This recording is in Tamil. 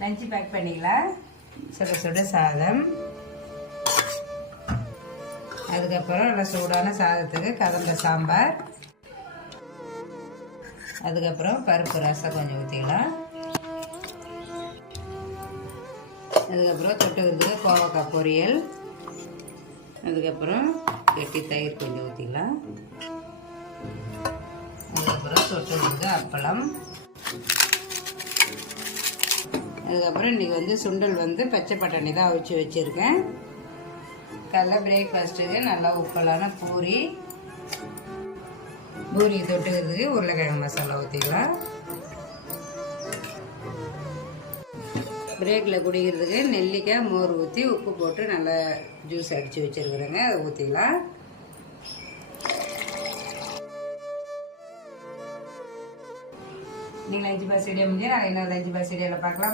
லஞ்சு பேக் பண்ணிக்கலாம். சுட சுட சாதம், அதுக்கப்புறம் நல்லா சூடான சாதத்துக்கு கலந்த சாம்பார், அதுக்கப்புறம் பருப்பு ரசம் கொஞ்சம் ஊற்றிக்கலாம். அதுக்கப்புறம் தொட்டுக்கிறதுக்கு கோவக்காய் பொரியல், அதுக்கப்புறம் கெட்டி தயிர் கொஞ்சம் ஊற்றிக்கலாம். அதுக்கப்புறம் தொட்டுக்கிறதுக்கு அப்பளம். அதுக்கப்புறம் இன்றைக்கி சுண்டல் பச்சை பட்டாணி தான் அவிச்சு வச்சுருக்கேன். காலைல பிரேக்ஃபாஸ்ட்டுக்கு நல்லா உப்பலான பூரி தொட்டுக்கிறதுக்கு உருளைக்கிழங்கு மசாலா ஊற்றிக்கலாம். பிரேக்கில் குடிக்கிறதுக்கு நெல்லிக்காய் மோர் ஊற்றி உப்பு போட்டு நல்லா ஜூஸ் அடித்து வச்சுருக்குறேங்க, அதை ஊற்றிக்கலாம். நீங்கள் லஞ்சு பாஸ் வீடியோ முடிஞ்சு நாங்கள் இன்னொரு லஞ்சு பாஸ் வீடியோவில் பார்க்கலாம்.